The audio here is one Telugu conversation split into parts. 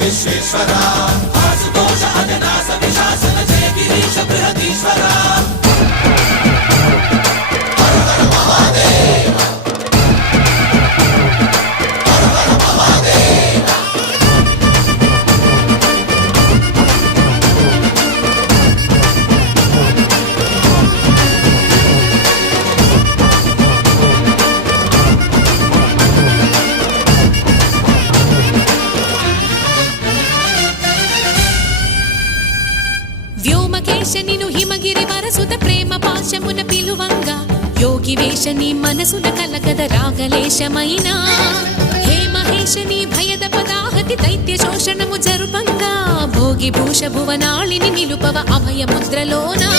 విశ్వేశ్వరా ఆశుతోష అజనాస విశాసన జయ గిరీశ బృహదీశ్వరా వ్యోమకేశనిను హిమగిరి వరసుత ప్రేమ పాశమున పిలువంగా యోగి వేషని మనసున కలకద రాగలేశమైనా హే మహేశని భయద పదాహతి దైత్య శోషణము జరుపంగా భోగి భూష భువనాళిని నిలుపవ అభయ ముద్రలోనా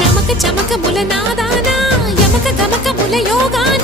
నమక చమక ముల నాదానా యమక గమక ముల యోగాన